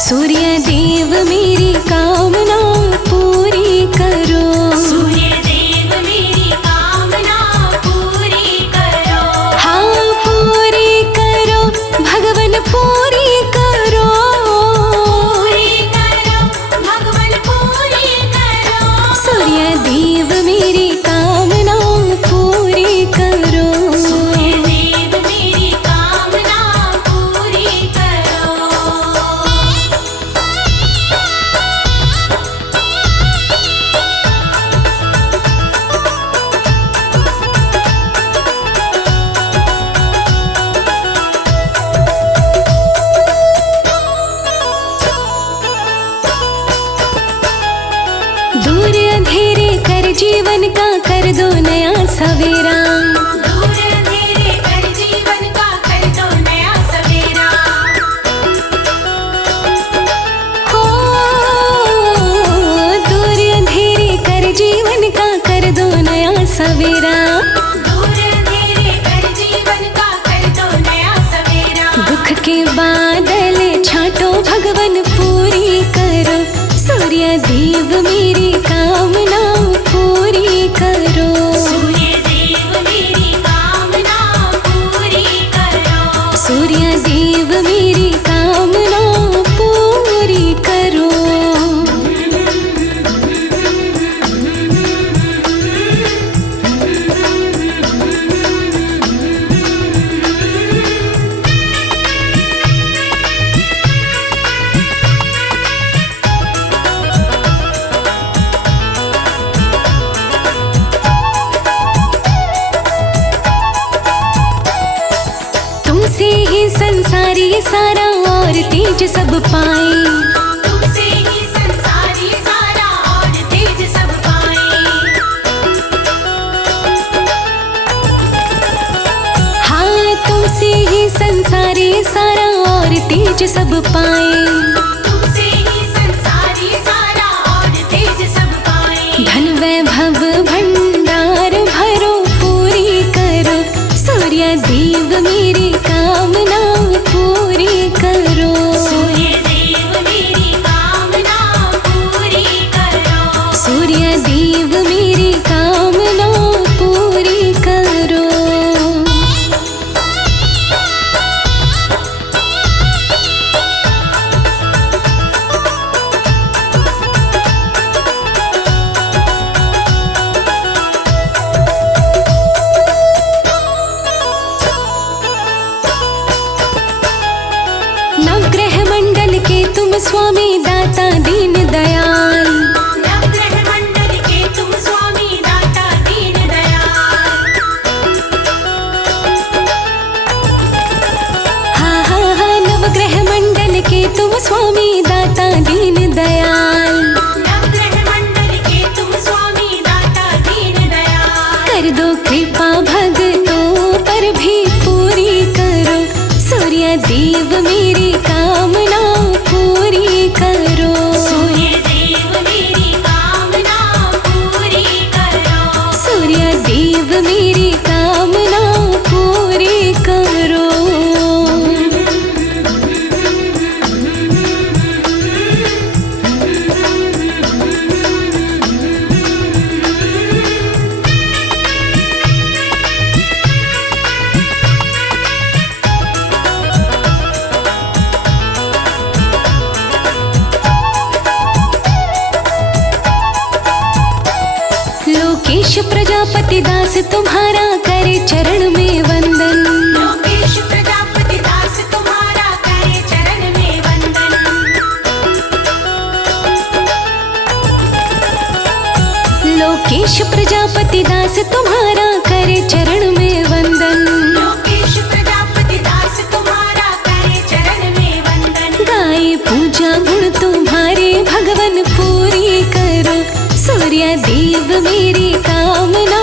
सूर्य देव मेरी कामना पूरी करो। सूर्य देव मेरी कामना पूरी करो। हाँ पूरी करो भगवन पूरी करो। पूरी करो भगवन पूरी करो। सूर्य देव मेरी कामना पूरी करो। सूर्य देव मेरी कामना पूरी करो। दूर अंधेरे कर जीवन का कर दो नया सवेरा। दूर अंधेरे कर जीवन का कर दो नया सवेरा। हो दूर अंधेरे कर जीवन का कर दो नया सवेरा। दूर अंधेरे कर जीवन का कर दो नया सवेरा। दुख के बादल छाटो भगवन पूरी करो। सूर्य देव मेरी कामना पूरी करो। सूर्य देव मेरी कामना पूरी करो। सूर्य देव मेरी कामना पूरी करो। तुमसे ही संसारी सारा और तेज सब पाए। तुमसे ही संसारी सारा और तेज सब पाए। हाँ तुमसे ही संसारी सारा और तेज सब पाए। तुमसे ही संसारी सारा और तेज सब पाए। धन वैभव भंडार भरो पूरी करो। सूर्य देव मेरी कामना पूरी करो। सूर्य देव मेरी कामना पूरी करो। सूर्य देव मेरी कामना पूरी करो। नवग्रह मंडल के तुम स्वामी दाता दीन दयाल। नवग्रह मंडल के तुम स्वामी दाता दीन दयाल। हाँ हाँ हाँ नवग्रह मंडल के तुम स्वामी दाता दीन दयाल। नवग्रह मंडल के तुम स्वामी दाता दीन दयाल। कर दो कृपा भक्तों पर भी पूरी करो। सूर्य देव मेरी कामना पूरी करो। सूर्य देव मेरी कामना पूरी करो। सूर्य देव मेरी कामना पूरी करो। लोकेश प्रजापति दास तुम्हारा करे चरण में वंदन। लोकेश प्रजापति दास तुम्हारा करे चरण में वंदन। लोकेश प्रजापति दास तुम्हारा करे चरण में वंदन। लोकेश प्रजापति दास तुम्हारा करे चरण में वंदन। गाए पूजा गुण तुम्हारे भगवन पूरी करो। सूर्य देव मेरी कामना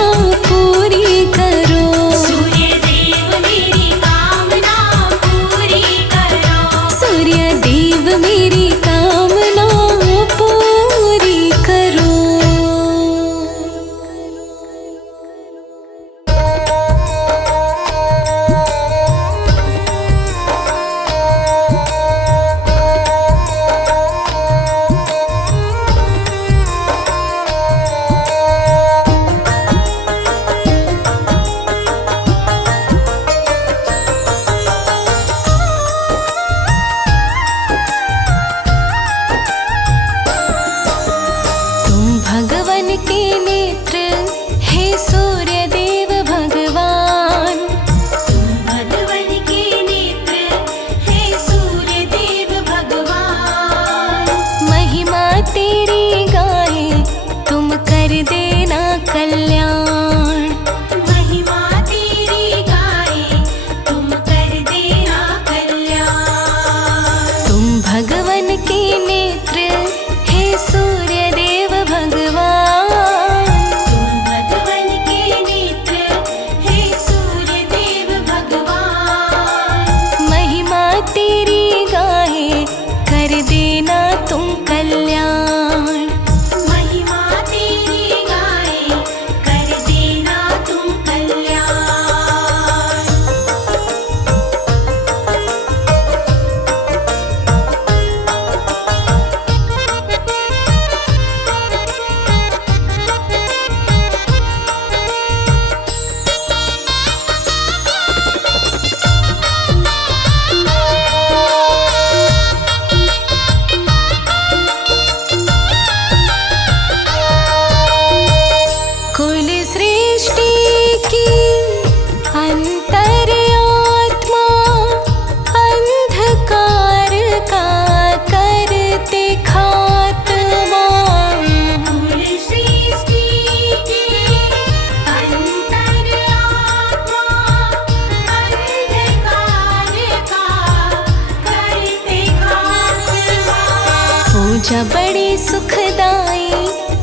पूजा बड़ी सुखदाई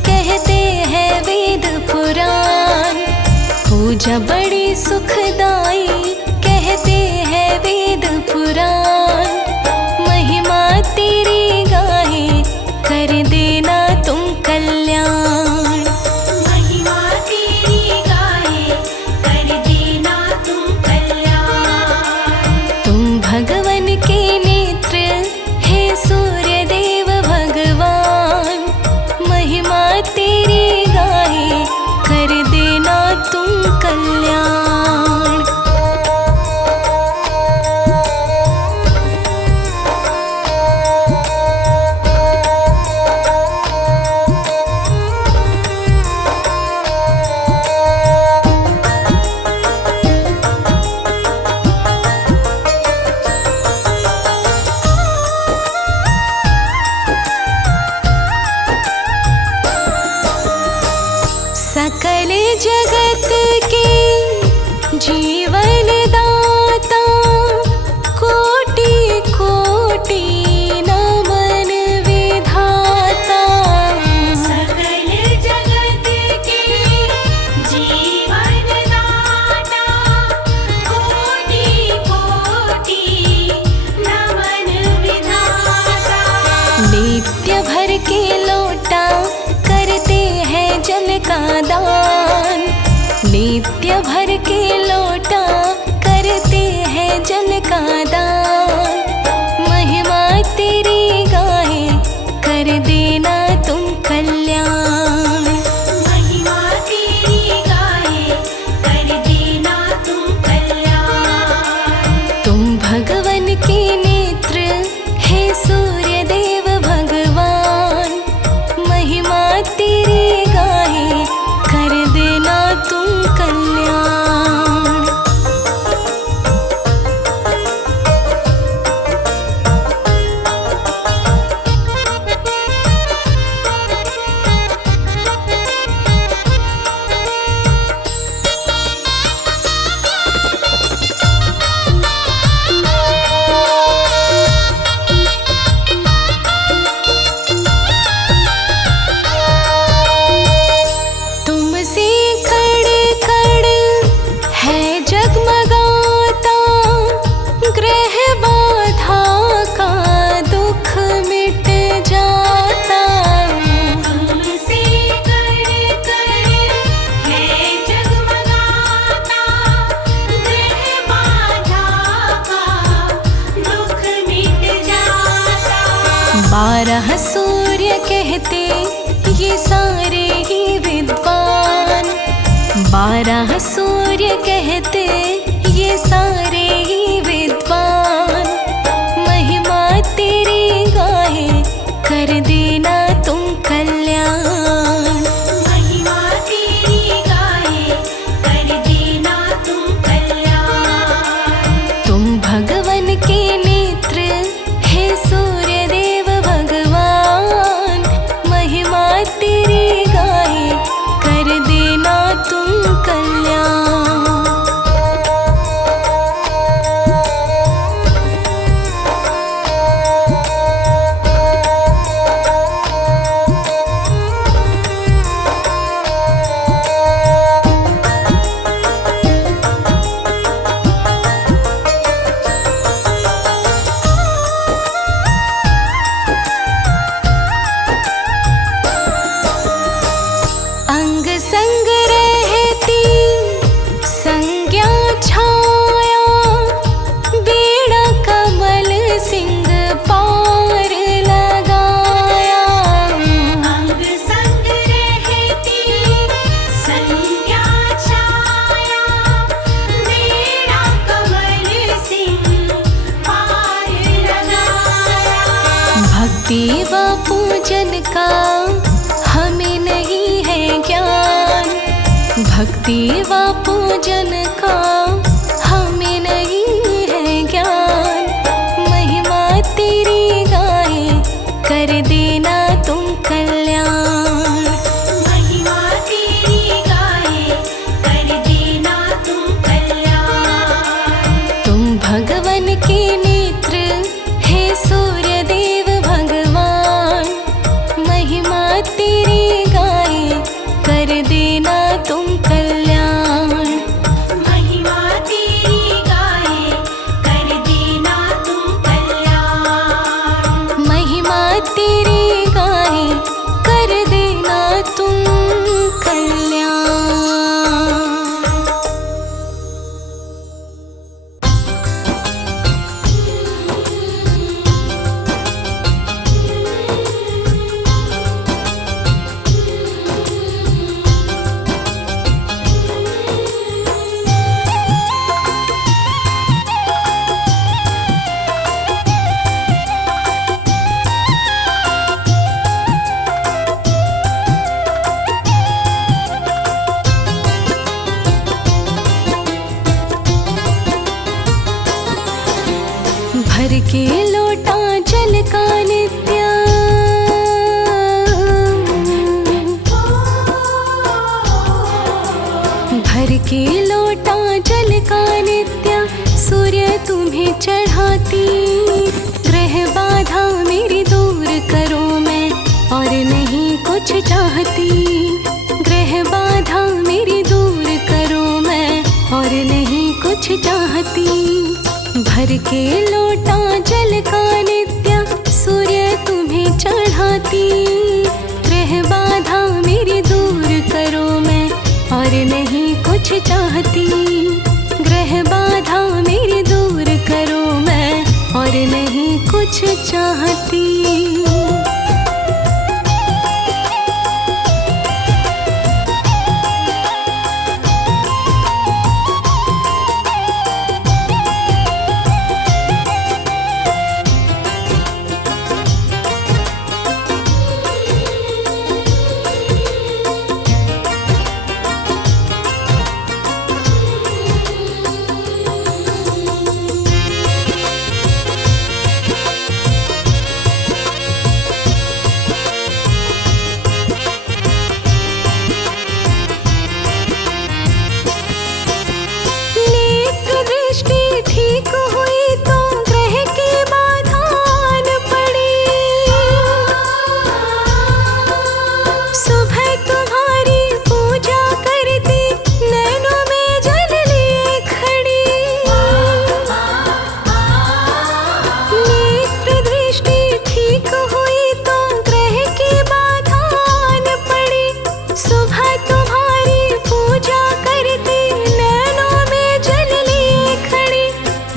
कहते हैं वेद पुराण। पूजा बड़ी सुखदाई कहते हैं वेद पुराण। महिमा तेरी गाहे कर देना तुम कल्याण। महिमा तेरी गाए कर देना तुम कल्याण। तुम भगवन के नेत्र हे सूर्य देव भगवान। महिमा तेरी गाहे कर देना तुम कल्याण। सकल जगत के जीवन दाता कोटि कोटि नमन विधाता। सकल जगत के जीवन दाता कोटि कोटि नमन विधाता। नित्य भर के लोटा करते हैं जल का दान। नित्य भर के लोटा करते हैं जल का दान। महिमा तेरी गाहे कर देना तुम कल्याण। महिमा तेरी गाए कर देना तुम कल्याण। तुम भगवन के नेत्र हे सूर्य देव भगवान। महिमा तेरी गाहे कर देना तुम कल्याण। तुमसे कड़ कड़ है जगमगाता। ग्रह बाधा का दुख मिट जाता। तुमसे कड़ कड़ है जगमगाता। ग्रह बाधा का दुख मिट जाता। 12 सूर्य कहते ये सारे ही विद्वान। 12 सूर्य कहते ये सारे ही विद्वान। महिमा तेरी गाहे कर देना तुम कल्याण। महिमा तेरी गाए कर देना तुम कल्याण। तुम भगवन के नेत्र हे सूर्य देव भगवान। महिमा तेरी गाहे कर देना तुम कल्याण। अंग संग रहती संज्ञा छाया। बेड़ा कमल सिंह पार लगाया। अंग संग रहती संज्ञा छाया। मेरा कमल सिंह पार लगाया। भक्ति व पूजन का हमें नहीं है ज्ञान। भक्ति व पूजन का हमें नहीं है ज्ञान। महिमा तेरी गाहे कर देना तुम कल्याण। महिमा तेरी गाए कर देना तुम कल्याण। तुम भगवन के नेत्र हे सूर्य देव भगवान। के लोटा जल का नित्य, भर के लोटा जल का नित्य सूर्य तुम्हें चढ़ाती। ग्रह बाधा मेरी दूर करो मैं और नहीं कुछ चाहती। ग्रह बाधा मेरी दूर करो मैं और नहीं कुछ चाहती। भर के लोटा जल का नित्य सूर्य तुम्हें चढ़ाती। ग्रह बाधा मेरी दूर करो मैं और नहीं कुछ चाहती। ग्रह बाधा मेरी दूर करो मैं और नहीं कुछ चाहती।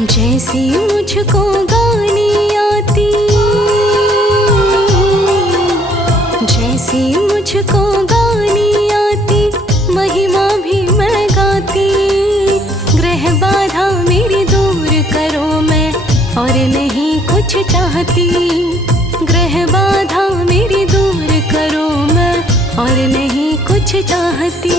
जैसी मुझको गानी आती, जैसी मुझको गानी आती, महिमा भी मैं गाती। ग्रह बाधा मेरी दूर करो मैं और नहीं कुछ चाहती। ग्रह बाधा मेरी दूर करो मैं और नहीं कुछ चाहती।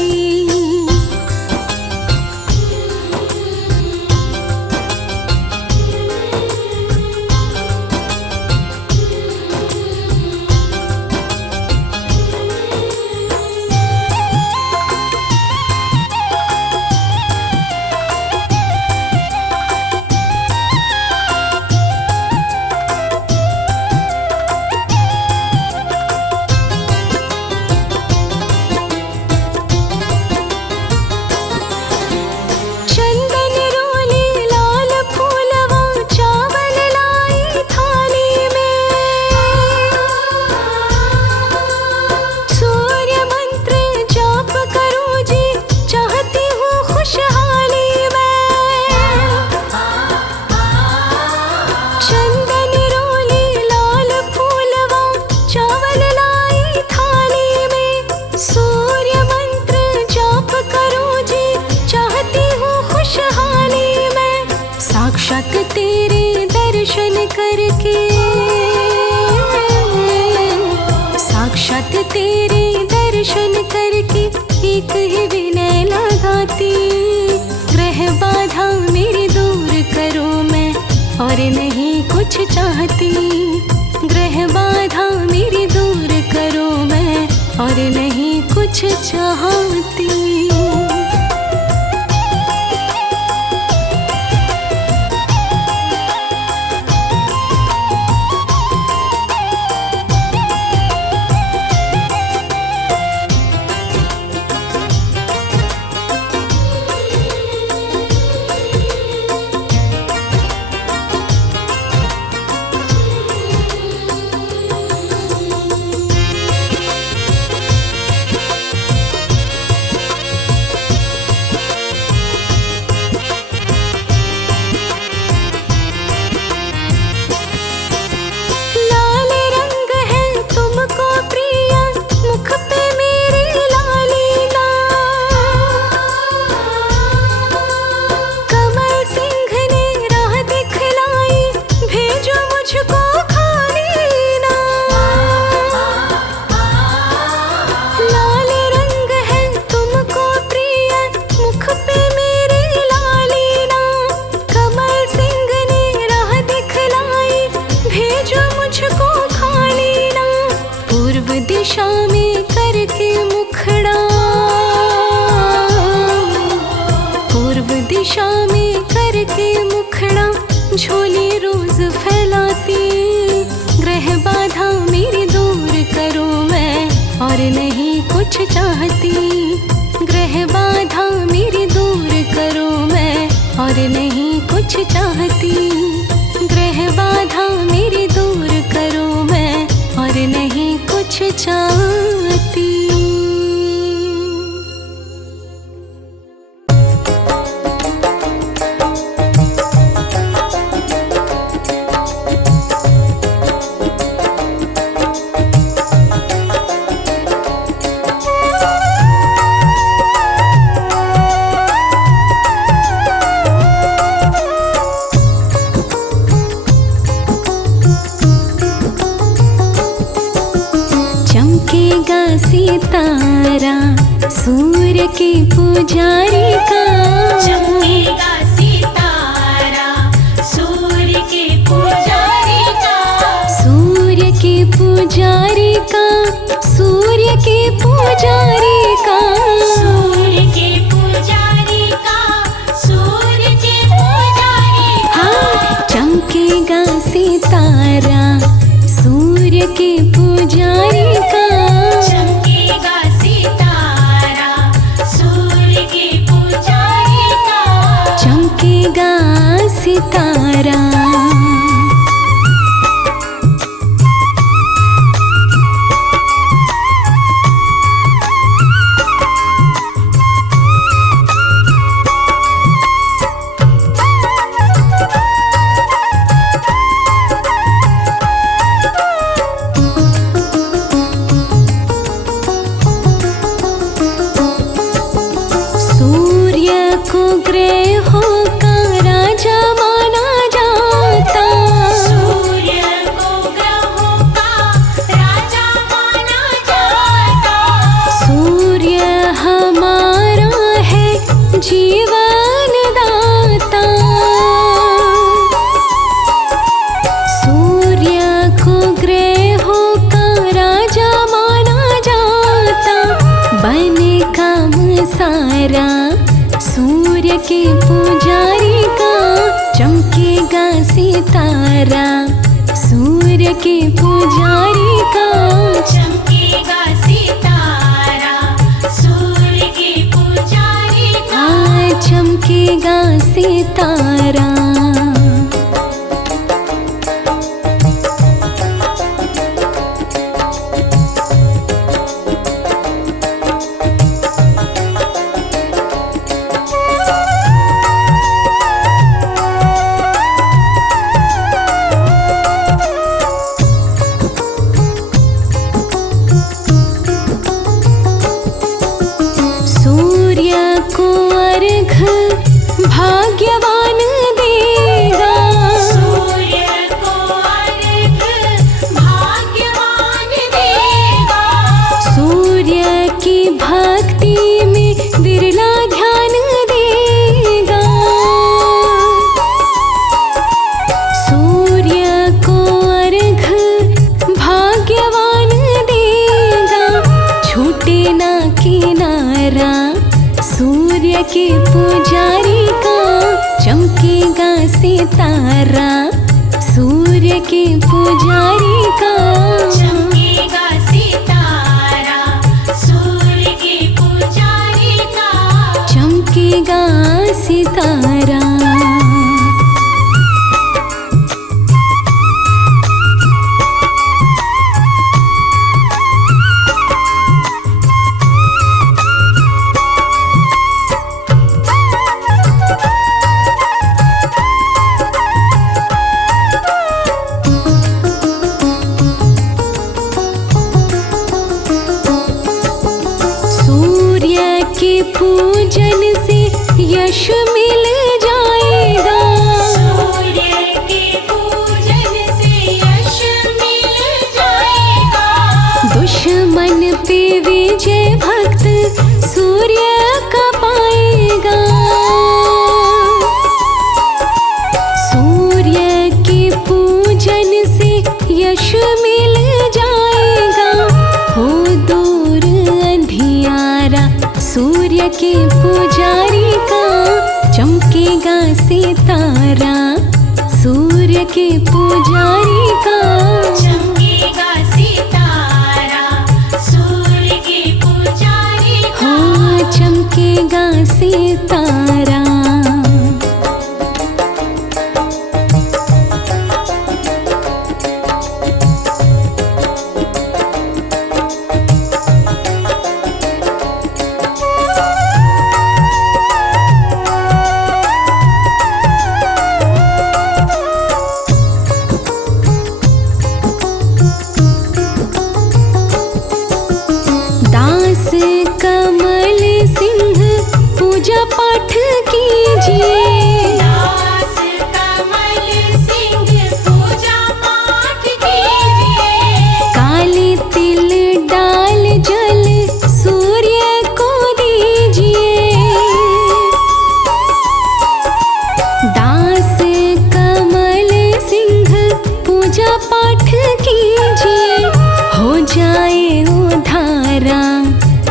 साक्षात तेरे दर्शन करके, साक्षात तेरे दर्शन करके एक ही विनय लगाती। ग्रह बाधा मेरी दूर करो मैं और नहीं कुछ चाहती। ग्रह बाधा मेरी दूर करो मैं और नहीं कुछ चाहती। झोली रोज फैलाती, ग्रह बाधा मेरी दूर करूं मैं और नहीं कुछ चाहती। ग्रह बाधा मेरी दूर करूं मैं और नहीं कुछ चाहती। ग्रह बाधा मेरी दूर करूं मैं और नहीं कुछ चाहती। चमकेगा सितारा सूर्य के पुजारी का। चमकेगा सितारा सूर्य के पुजारी का। सूर्य के पुजारी का, सूर्य के पुजारी का। सूर्य के पुजारी का, सूर्य के पुजारी का। हाँ, चमकेगा सितारा सूर्य के पुजारी का। चमकेगा सितारा सूर्य के पुजारी का। चमकेगा सितारा। सूर्य को ग्रहों का राजा माना जाता। सूर्य को ग्रहों का राजा माना जाता। सूर्य हमारा है जीवन दाता। सूर्य को ग्रहों का राजा माना जाता। बने काम सारा सूर्य के पुजारी का। चमकेगा सितारा सूर्य के पुजारी का। चमकेगा सितारा सूर्य के पुजारी का। चमकेगा सितारा। सूर्य को अर्घ भाग्यवान देगा। सूर्य को अर्घ भाग्यवान देगा। सूर्य की भक्ति में विरला ध्यान देगा। सूर्य को अर्घ भाग्यवान देगा। छूटे ना किनारा सूर्य के पुजारी का। चमकेगा सितारा सूर्य के पुजारी का। चमकेगा सितारा सूर्य के पुजारी का। चमकेगा सितारा। सूर्य के पूजन से यश मिल जाएगा। सूर्य के पूजन से यश मिल जाएगा। दुश्मन पे विजय भक्त सूर्य का पाएगा। सूर्य के पूजन से यश मिल जाएगा। हो दूर अंधियारा सूर्य के पुजारी का। चमकेगा सितारा सूर्य के पुजारी का चमकेगा सितारा सूर्य के पुजारी का। हाँ चमकेगा सितारा। दास कमल सिंह पूजा पाठ कीजिए। दास कमल सिंह पूजा पाठ कीजिए। काले तिल डाल जल सूर्य को दीजिए। दास कमल सिंह पूजा पाठ कीजिए। हो जाए उधारा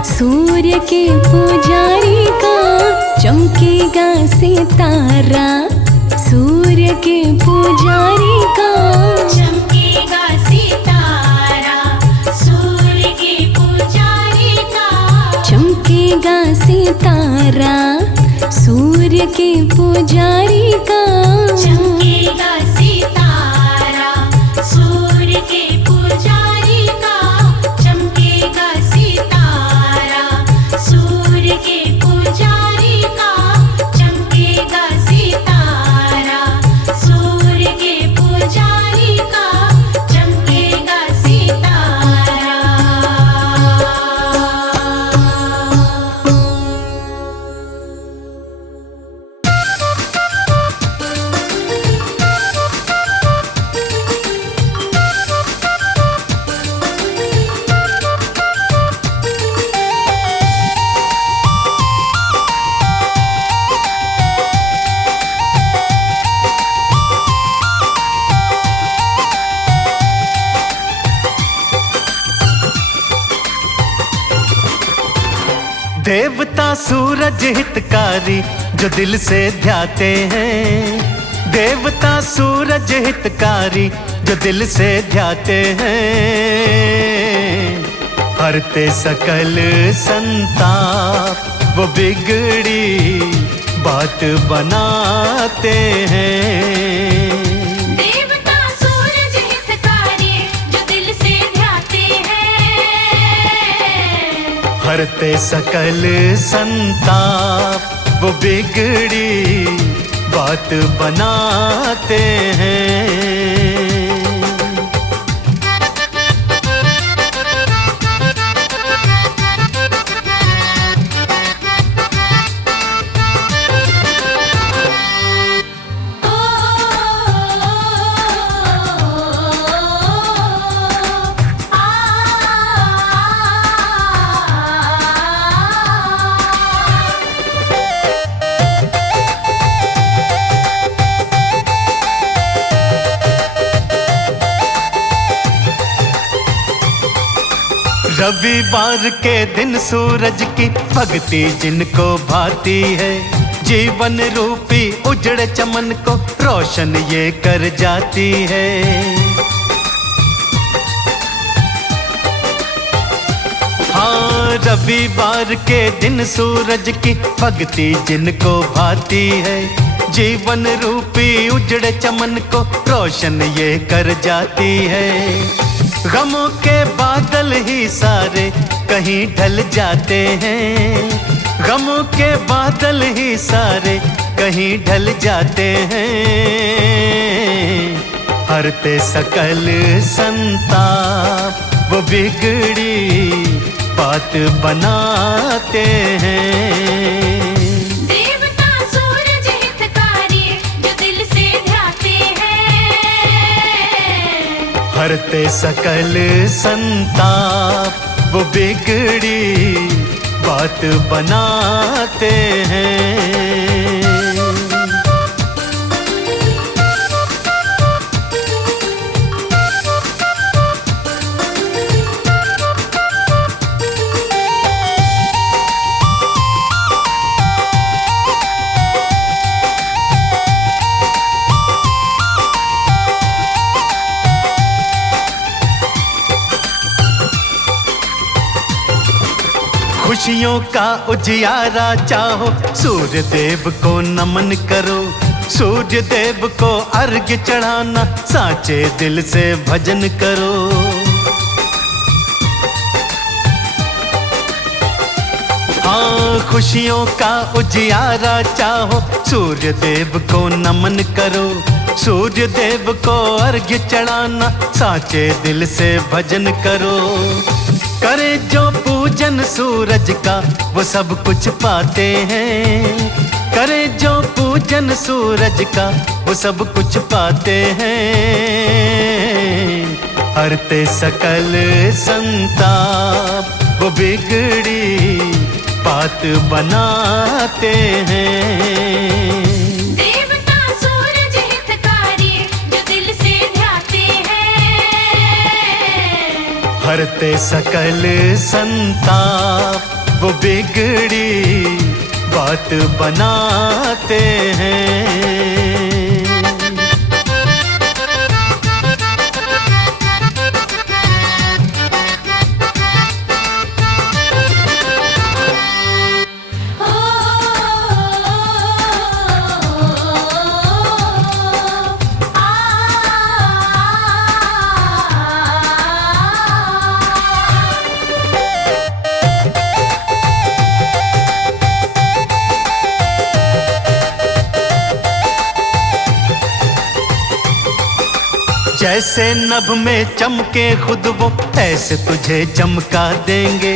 सूर्य के पुजारी का चमकेगा सितारा सूर्य के पुजारी का। चमकेगा सितारा सूर्य के पुजारी का। चमकेगा सितारा सूर्य के पुजारी का। चमकेगा सितारा सूर्य के पुजारी का। चमकेगा सितारा सूर्य के पुजारी का। चमकेगा सितारा सूर्य के पुजारी का। चमकेगा सितारा। देवता सूरज हितकारी जो दिल से ध्याते हैं। देवता सूरज हितकारी जो दिल से ध्याते हैं। हरते सकल संताप वो बिगड़ी बात बनाते हैं। देवता सूरज हितकारी जो दिल से ध्याते हैं। हरते सकल संताप वो बिगड़ी बात बनाते हैं। रविवार के दिन सूरज की भक्ति जिनको भाती है। जीवन रूपी उजड़ चमन को रोशन ये कर जाती है। हाँ रविवार के दिन सूरज की भक्ति जिनको भाती है। जीवन रूपी उजड़ चमन को रोशन ये कर जाती है। गमों के बादल ही सारे कहीं ढल जाते हैं। गमों के बादल ही सारे कहीं ढल जाते हैं। हरते सकल संताप वो बिगड़ी बात बनाते हैं। देवता सूरज हितकारी जो दिल से ध्याते हैं। हरते सकल संताप वो बिगड़ी बात बनाते हैं। खुशियों का उजियारा चाहो, सूर्य देव को नमन करो। सूर्य देव को अर्घ्य चढ़ाना, साचे दिल से भजन करो। हाँ, खुशियों का उजियारा चाहो, सूर्य देव को नमन करो। सूर्य देव को अर्घ्य चढ़ाना, साचे दिल से भजन करो। करे जो पूजन सूरज का, वो सब कुछ पाते हैं। करे जो पूजन सूरज का, वो सब कुछ पाते हैं। हरते सकल संताप, वो बिगड़ी बात बनाते हैं। देवता सूरज हितकारी, जो दिल से ध्याते हैं। हरते सकल संताप, वो बिगड़ी बात बनाते हैं। जैसे नभ में चमके खुद वो, ऐसे तुझे चमका देंगे।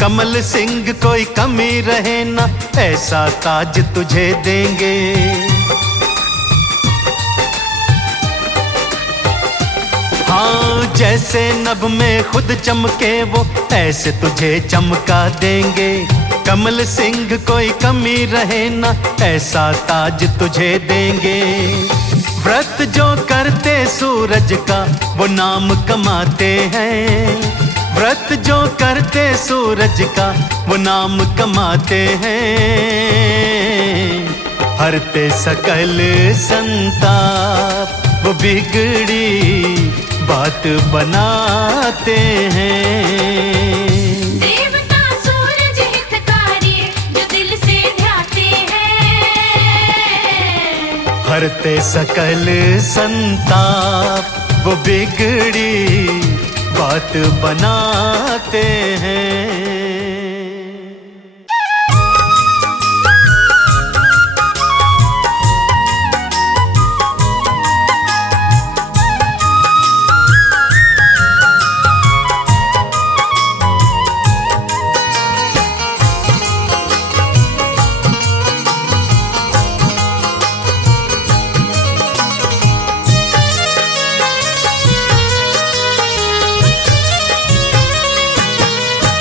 कमल सिंह कोई कमी रहे ना, ऐसा ताज तुझे देंगे। हाँ, जैसे नभ में खुद चमके वो, ऐसे तुझे चमका देंगे। कमल सिंह कोई कमी रहे ना, ऐसा ताज तुझे देंगे। व्रत जो करते सूरज का, वो नाम कमाते हैं। व्रत जो करते सूरज का, वो नाम कमाते हैं। हरते सकल संताप, वो बिगड़ी बात बनाते हैं। देवता सूरज हितकारी, जो दिल से ध्याते हैं। हरते सकल संताप, वो बिगड़ी बात बनाते हैं।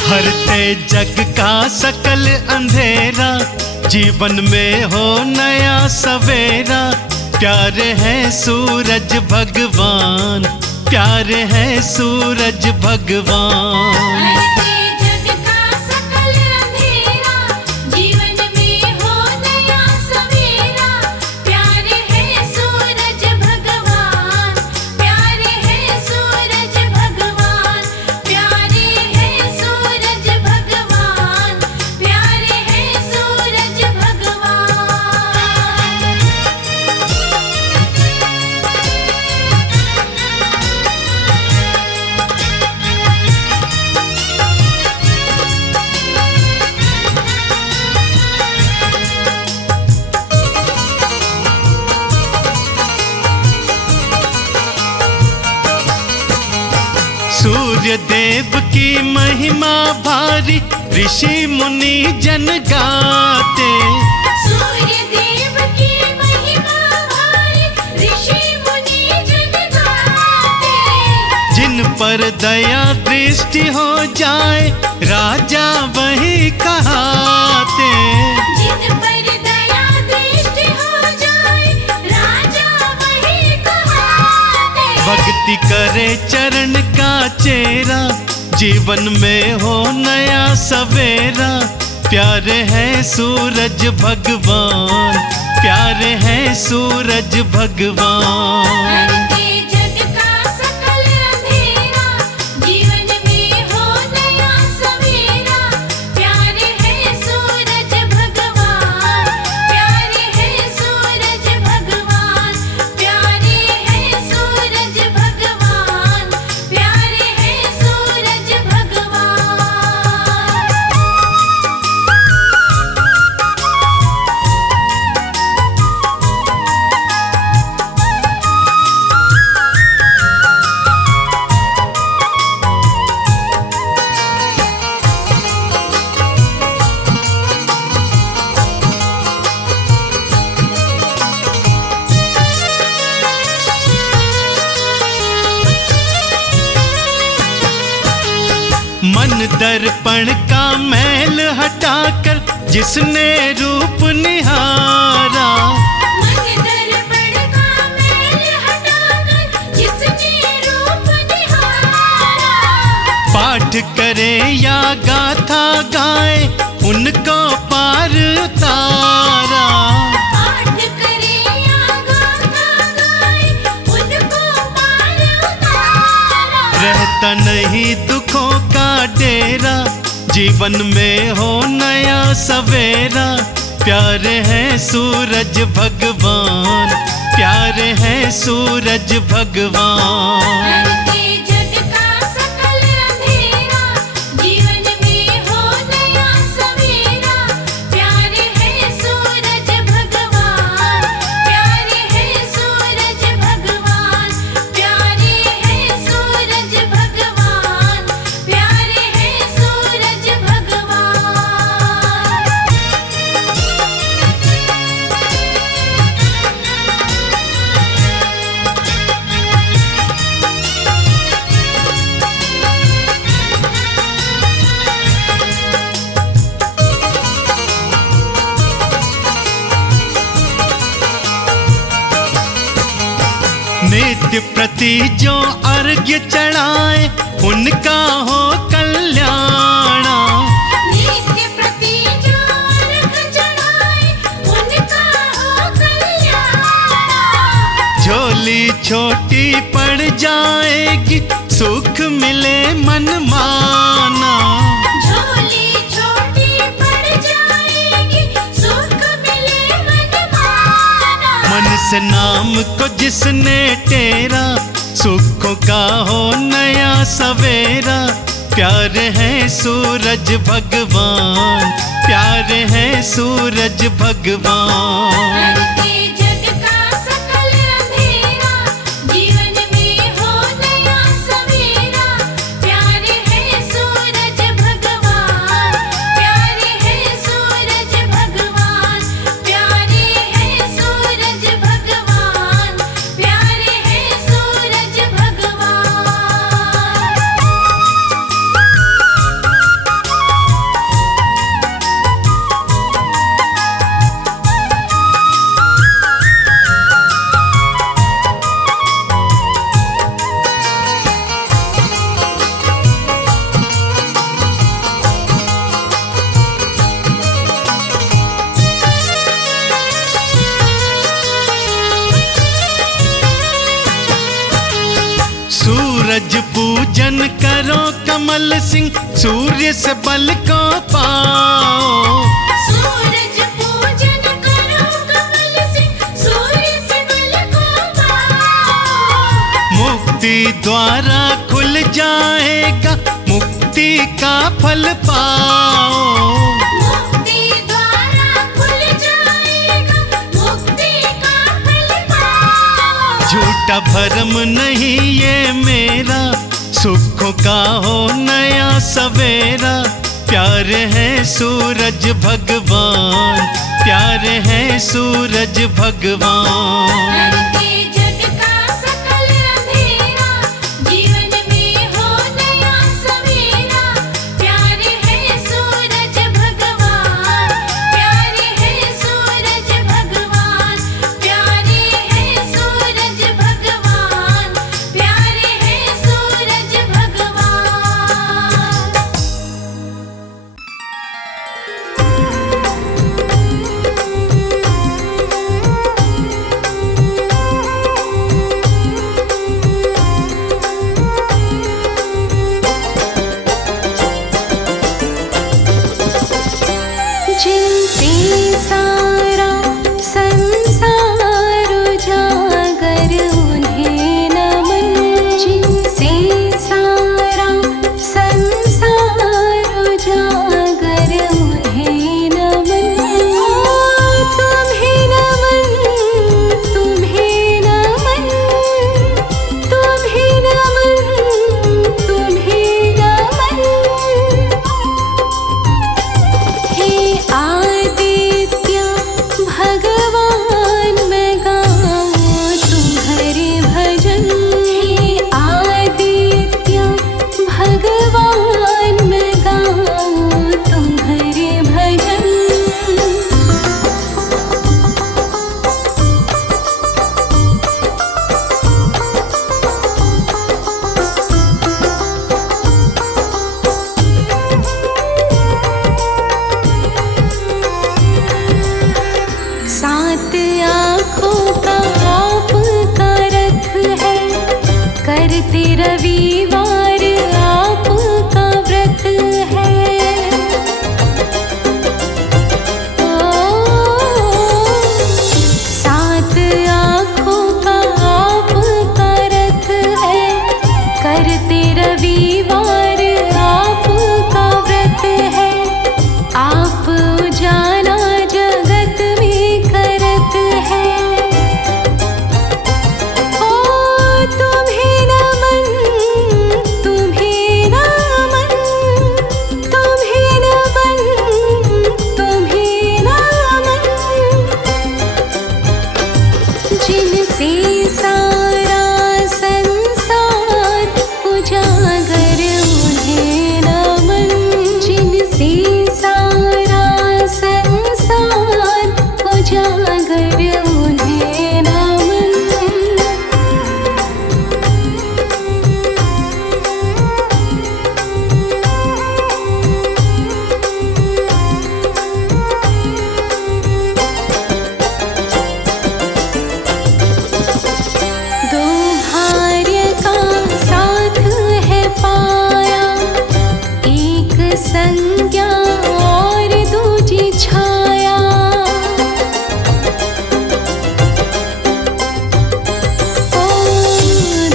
हरते जग का सकल अंधेरा, जीवन में हो नया सवेरा। प्यारे हैं सूरज भगवान, प्यारे हैं सूरज भगवान। हरते जग का सकल अंधेरा, जीवन में हो नया सवेरा। प्यारे हैं सूरज भगवान, प्यारे हैं सूरज भगवान। प्यारे हैं सूरज भगवान, प्यारे हैं सूरज भगवान। सूर्य देव की महिमा भारी, ऋषि मुनि जन गाते। सूर्य देव की महिमा भारी, ऋषि मुनि जन गाते। जिन पर दया दृष्टि हो जाए, राजा वही कहाते। जिन पर दया दृष्टि हो जाए, राजा वही कहाते। भक्ति करे चरण का चेरा, जीवन में हो नया सवेरा। प्यारे हैं सूरज भगवान, प्यारे हैं सूरज भगवान। हरते जग का सकल अंधेरा, जीवन में हो नया सवेरा। प्यारे दर्पण का मैल हटाकर जिसने रूप निहारा, मन दर्पण का मैल हटाकर जिसने रूप निहारा, पाठ करे या गाथा गाए उनको पार उतारा। पाठ करे या गाथा गाए उनको पार उतारा। रहता नहीं दुखों का डेरा, जीवन में हो नया सवेरा। प्यारे हैं सूरज भगवान, प्यारे हैं सूरज भगवान। हरते जग का सकल अंधेरा, जीवन में हो नया सवेरा। प्यारे हैं सूरज भगवान, प्यारे हैं सूरज भगवान, प्यारे हैं सूरज भगवान, प्यारे हैं सूरज भगवान। नित्य प्रति जो अर्घ्य चढ़ाए उनका हो कल्याण। नित्य प्रति जो अर्घ चढ़ाए उनका हो कल्याण। झोली छोटी पड़ जाएगी सुख मिले मन माना। झोली छोटी पड़ जाएगी सुख मिले मन माना। मन से नाम को जिसने टेरा, सुखों का हो नया सवेरा। प्यारे हैं सूरज भगवान, प्यारे हैं सूरज भगवान। हरते जग का सकल अंधेरा, जीवन में हो नया सवेरा। प्यारे हैं सूरज भगवान, प्यारे हैं सूरज भगवान, प्यारे हैं सूरज भगवान, प्यारे हैं सूरज भगवान। सूरज पूजन करो कमल सिंह, सूर्य से बल को पाओ। सूरज पूजन करो कमल सिंह, सूर्य से बल को पाओ। मुक्ति द्वारा खुल जाएगा, मुक्ति का फल पाओ। मुक्ति द्वारा खुल जाएगा, मुक्ति का फल पाओ। झूठा भरम नहीं ये मेरा, सुखों का हो नया सवेरा। प्यारे हैं सूरज भगवान, प्यारे हैं सूरज भगवान। हरते जग का सकल अंधेरा, जीवन में हो नया सवेरा। प्यारे हैं सूरज भगवान, प्यारे हैं सूरज भगवान, प्यारे हैं सूरज भगवान, प्यारे हैं सूरज भगवान। सात आँखों का आपका रथ है, करते रविवार आपका व्रत है। सात आँखों का आपका रथ है, करते रविवार आपका व्रत है। आप उजाला जगत में करत है। ओ तुम्हें नमन, तुम्हें नमन, तुम्हें नमन, तुम्हें नमन, जिनसे सारा संसार उजागर उन्हें नमन, जिनसे सारा संसार उजागर उन्हें नमन। दो भार्य का साथ है पाया, एक संज्ञा और दूजी छाया। ओ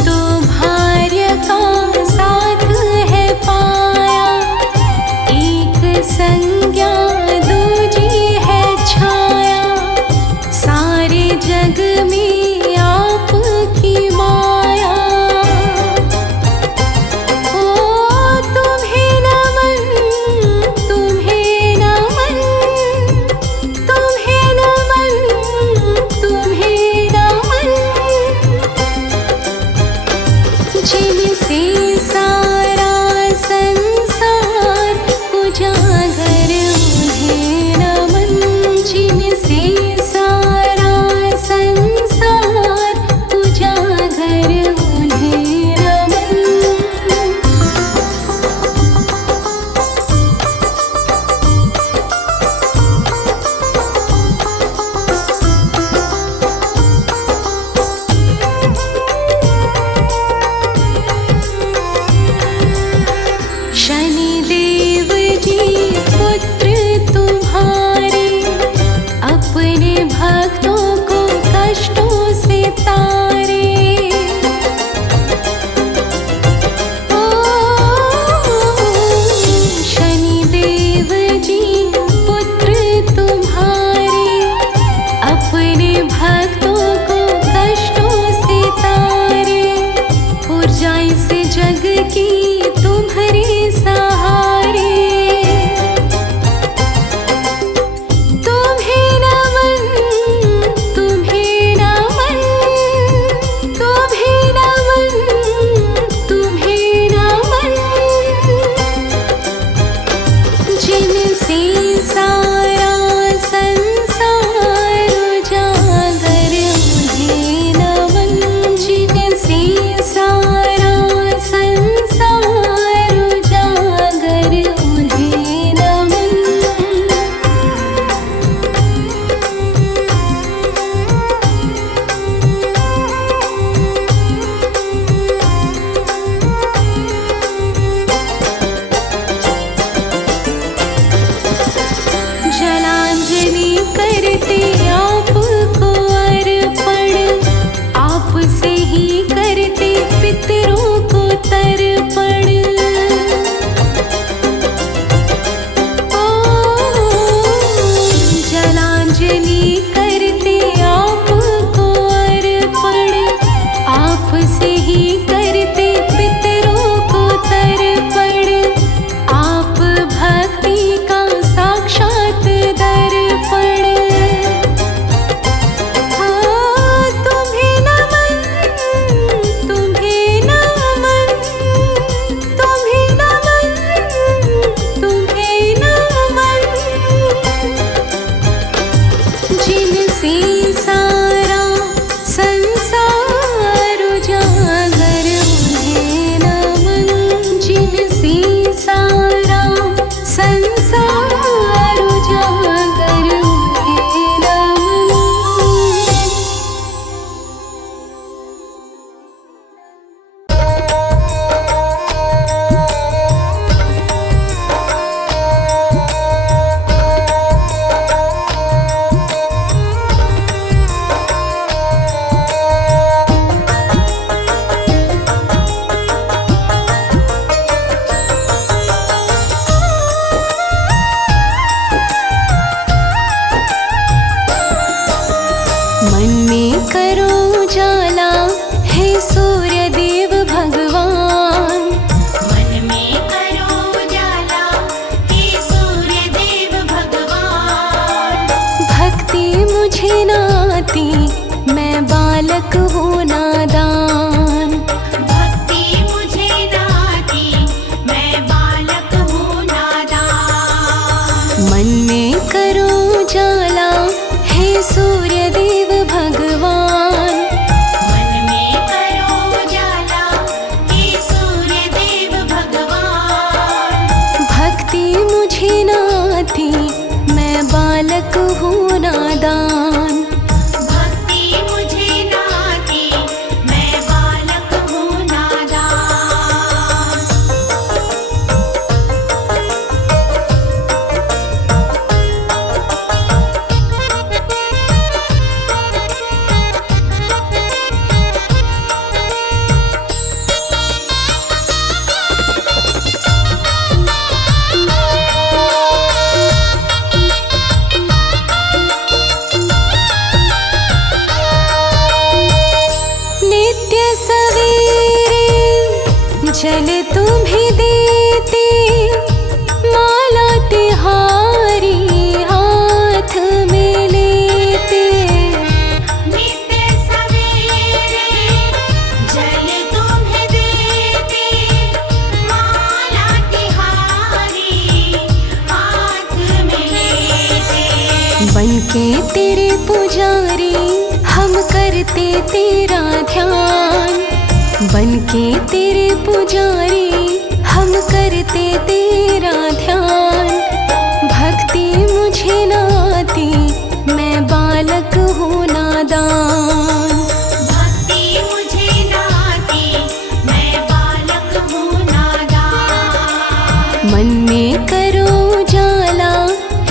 दो भार्य का साथ है पाया, एक संज्ञा दूजी है छाया। सारे जग में आपकी माया। ओ तुम्हें नमन, तुम्हें नमन, तुम्हें नमन, तुम्हें नमन, जिनसे सारा संसार उजागर उन्हें नमन, जिनसे सारा संसार उजागर उन्हें नमन। शनिदेव जी पुत्र तुम्हारे, अपने भक्तों को कष्टों से तारे। ओ शनिदेव जी पुत्र तुम्हारे, अपने भक्तों को कष्टों से तारे। ऊर्जा इस जग की तुम्हारे सहारे। तुम्हें नमन, तुम्हें नमन, तुम्हें नमन, तुम्हें नमन, जिनसे सारा संसार उजागर उन्हें नमन, जिनसे सारा संसार उजागर उन्हें नमन। जलांजलि करते आपको अर्पण, आपसे ही करते पितरों को तर्पण। ओ जलांजलि करते आपको अर्पण, आपसे ही करते पितरों को तर्पण। आप भक्ति का साक्षात दर्पण। हाँ तुम्हें नमन, तुम्हें नमन, तुम्हें नमन, तुम्हें नमन, जिनसे सारा संसार उजागर उन्हें नमन, जिनसे सारा संसार उजागर उन्हें नमन। मन में करो उजाला हे सूर्य देव भगवान। मन में करो उजाला हे सूर्य देव भगवान। भक्ति मुझे न आती मैं बालक हूँ नादान। भक्ति मुझे न आती मैं बालक हूँ नादान। मन में करो उजाला हे सूर्य देव भगवान। मन में करो उजाला हे सूर्य देव भगवान। भक्ति मुझे न आती मैं बालक हूँ नादान। भक्ति मुझे न आती मैं बालक हूँ नादान। नित्य सवेरे जल तुम्हें देते, माला तिहारी हाथ में लेते। नित्य सवेरे जल तुम्हें देते, माला तिहारी हाथ में लेते। बनके तेरे पुजारी हम करते तेरा ध्यान। बनके तेरे पुजारी हम करते तेरा ध्यान। भक्ति मुझे न आती मैं बालक हूँ नादान। भक्ति मुझे न आती मैं बालक हूँ नादान। मन में करो उजाला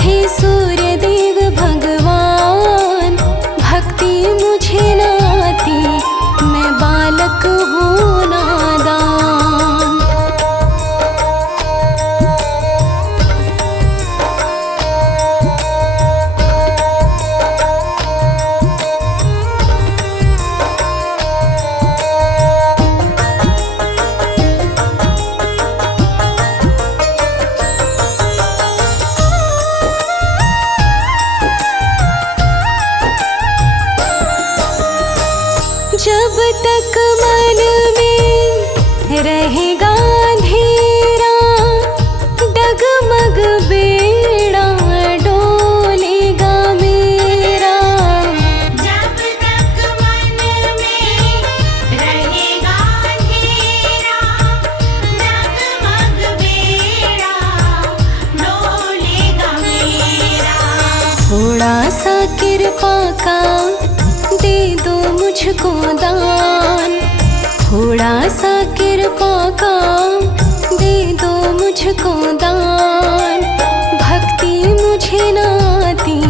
हे सूर्य देव भगवान। भक्ति मुझे न आती मैं बालक हूँ नादान। जब तक मन में रहेगा अंधेरा, डगमग बेड़ा डोलेगा मेरा। जब तक मन में रहेगा अंधेरा, डगमग बेड़ा डोलेगा मेरा। थोड़ा सा कृपा का दे दो मुझको दान। थोड़ा सा कृपा का दे दो मुझको दान। भक्ति मुझे न आती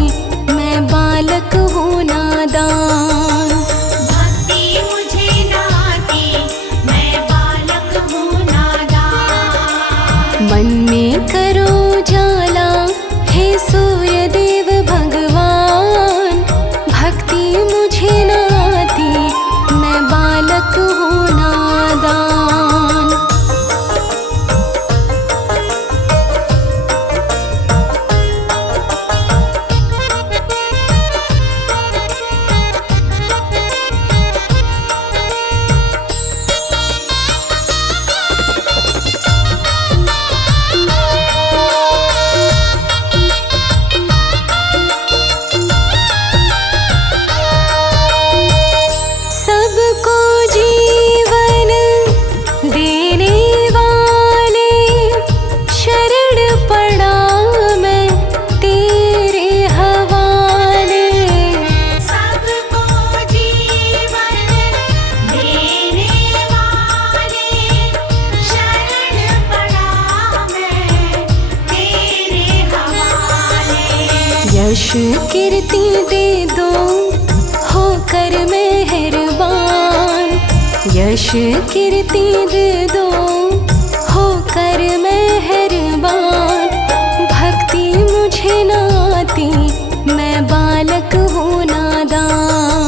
मैं बालक हूँ नादान। भक्ति मुझे न आती मैं बालक हूँ नादान। मन में करो उजाला हे सूर्य देव भगवान। भक्ति मुझे न आती मैं बालक हूँ नादान। सबको जीवन देने वाले शरण पड़ा मैं तेरे हवाले। सबको जीवन देने वाले शरण पड़ा मैं तेरे हवाले। यश कीर्ति दे दो होकर मेहरबान। यश कीर्ति दे दो होकर मेहरबान। भक्ति मुझे न आती मैं बालक हूँ नादान।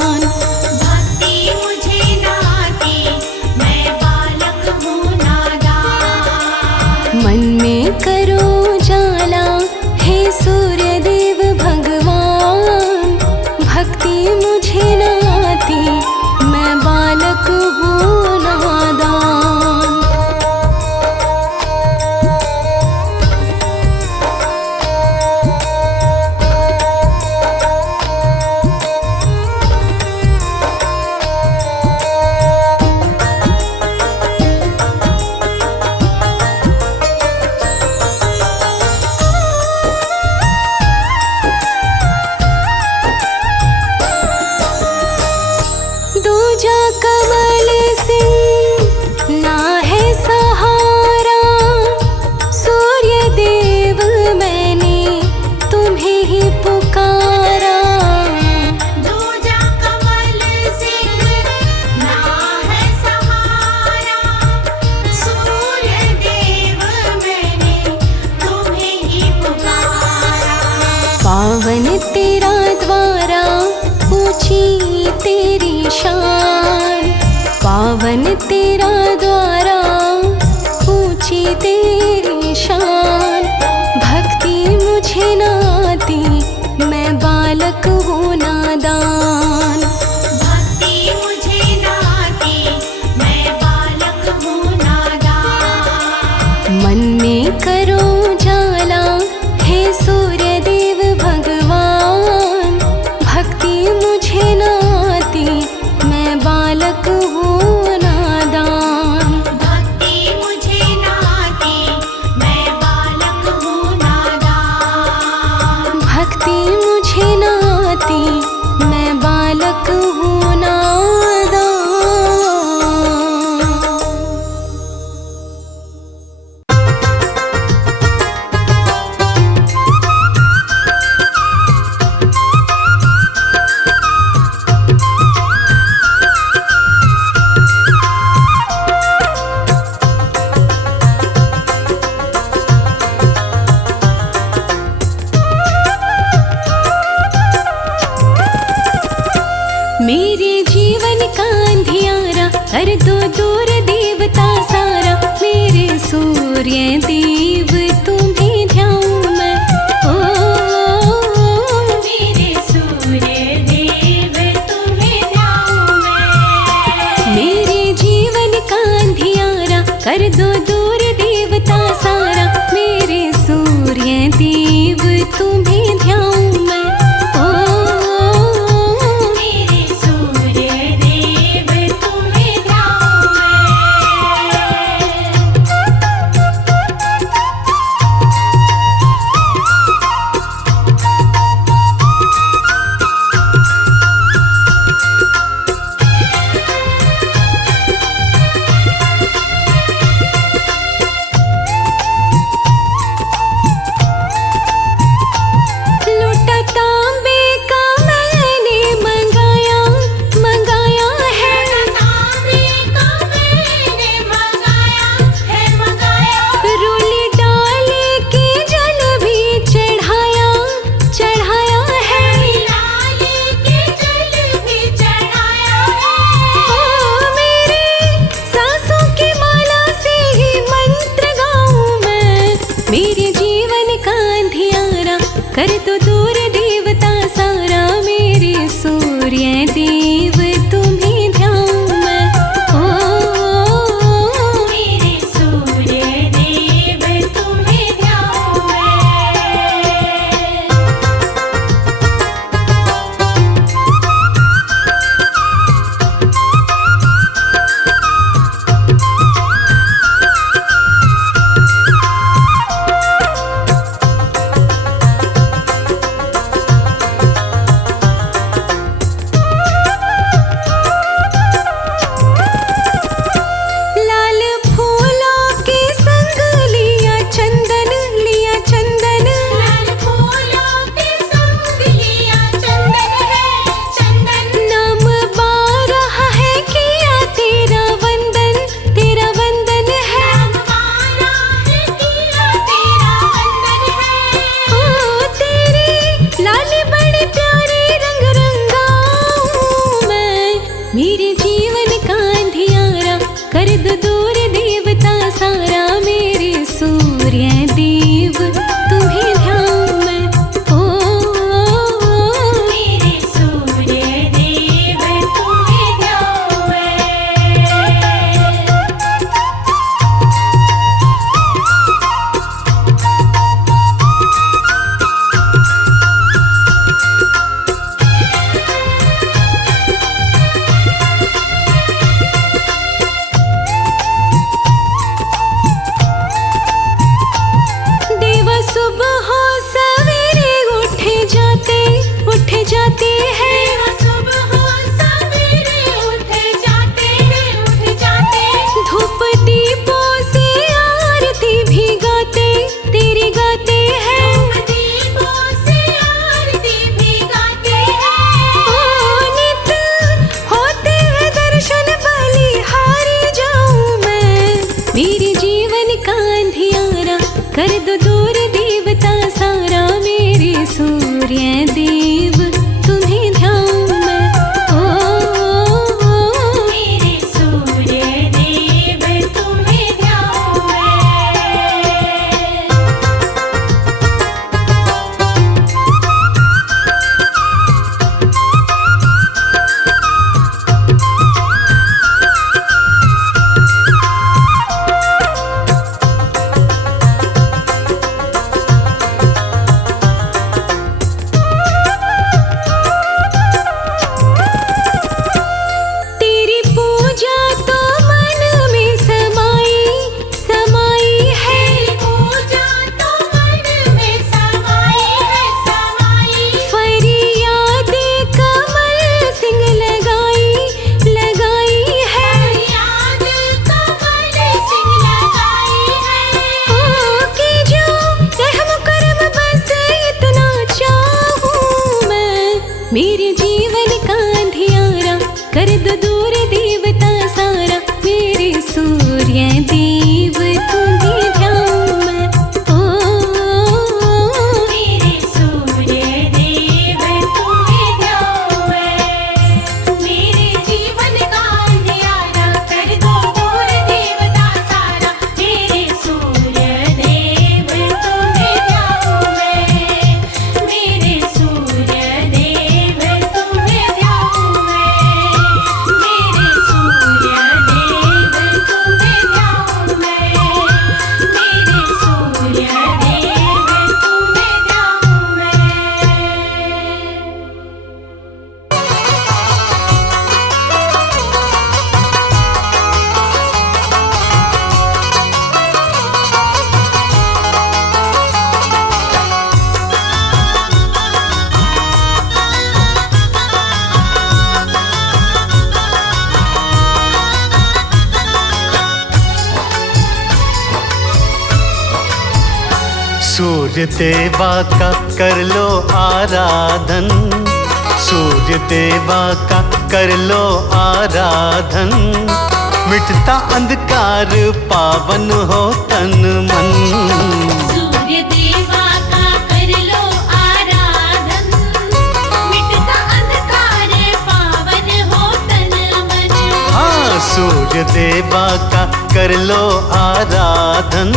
मेरे जीवन का अंधियारा कर दो दूर देवता सारा, मेरे सूर्य देव तुम्हें ध्याऊं मैं। ओ मेरे सूर्य देव तुम्हें ध्याऊं मैं। मेरे जीवन का अंधियारा कर दो दूर देवता सारा, मेरे सूर्य देव तुम्हें ध्याऊं मैं। ओ मेरे सूर्य देव तुम्हें ध्याऊं मैं। लोटा तांबे का मैंने मंगाया है, तांबे का मैंने मंगाया है। रोली डाले के जल भी चढ़ाया है। लाले के जल भी चढ़ाया है। ओ मेरे सांसों की माला से ही मंत्र गाऊं मैं। मेरे जीवन का अंधियारा कर दो दूर देवता सारा, मेरे सूर्य देव तुम्हें ध्याऊं मैं। ओ मेरे सूर्य देव तुम्हें ध्याऊं मैं। लाल फूलों के संग लिया चंदन लाल फूलों के संग लिया चंदन है, चंदन। नाम बारह है किया तेरा वंदन है। हमारा है किया तेरा वंदन है। ओ तेरी लाली बड़ी प्यारी रंग रंगाऊं मैं। मेरे जीवन का अंधियारा कर दो दूर देवता सारा, मेरे सूर्य देव तुम्हें ध्याऊं मैं। ओ मेरे सूर्य देव तुम्हें ध्याऊं मैं। देव सुबह सवेरे उठ जाते हैं। सुबह सवेरे उठ जाते हैं। धूप दीपों से आरती भी तेरी गाते हैं। दीपों से आरती भी गाते हैं। ओ नित होते हुए दर्शन बलिहारी जाऊं मैं। मेरे जीवन का अंधियारा कर दो दूर देवता सारा, मेरे सूर्य देव तुम्हें ध्याऊं मैं। ओ मेरे सूर्य देव तुम्हें ध्याऊं मैं। तेरी पूजा तो मन में समाई है। पूजा तो मन में समाई है, समाई। फरियाद कमल सिंह लगाई है। याद कमल सिंह लगाई है। ओ कि जो रहम करम बस इतना चाहूं मैं। मेरे जीवन का अंधियारा कर दो दूर देवता सारा, मेरे सूर्य देव तुम्हें ध्याऊं मैं। ओ मेरे सूर्य देव तुम्हें ध्याऊं मैं। सूर्य देवा का कर लो आराधन, सूर्य देवा का कर लो आराधन, मिटता अंधकार पावन हो तन मन। सूर्य देवा का कर लो आराधन, मिटता अंधकार पावन हो तन मन। हाँ, सूर्य देवा का कर लो आराधन,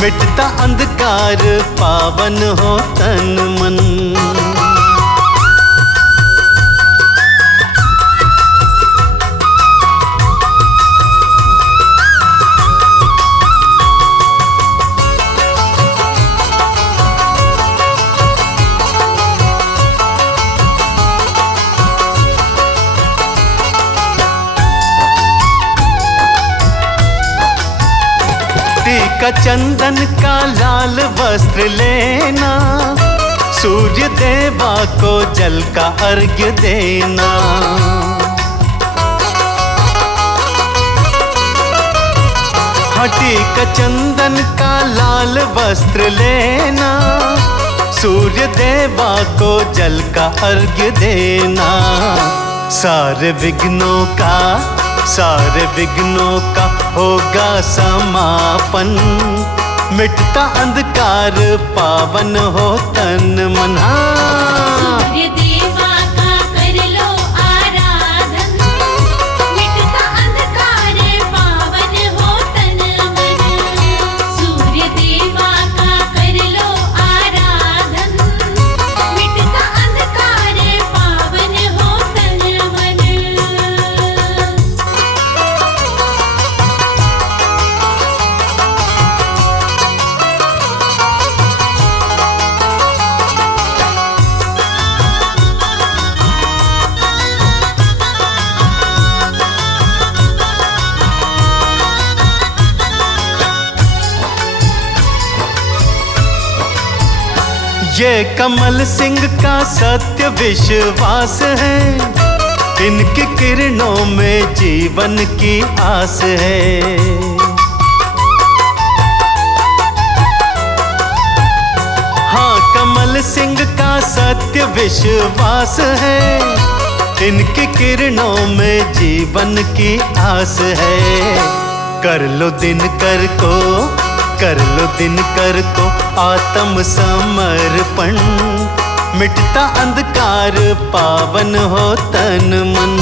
मिटता अंधकार पावन हो तन मन। टीका चंदन का लाल वस्त्र लेना, सूर्य देवा को जल का अर्घ्य देना। हाँ, टीका चंदन का लाल वस्त्र लेना, सूर्य देवा को जल का अर्घ्य देना। सारे विघ्नों का होगा समापन, मिटता अंधकार पावन हो तन मन। सूर्य देवा का कर लो आराधन, मिटता अंधकार पावन हो तन मन। सूर्य देवा का कर लो आराधन, मिटता अंधकार पावन हो तन मन। ये कमल सिंह का सत्य विश्वास है, इनकी किरणों में जीवन की आस है। हाँ, कमल सिंह का सत्य विश्वास है, इनकी किरणों में जीवन की आस है। कर लो दिनकर को आत्म समर्पण, मिटता अंधकार पावन हो तन मन।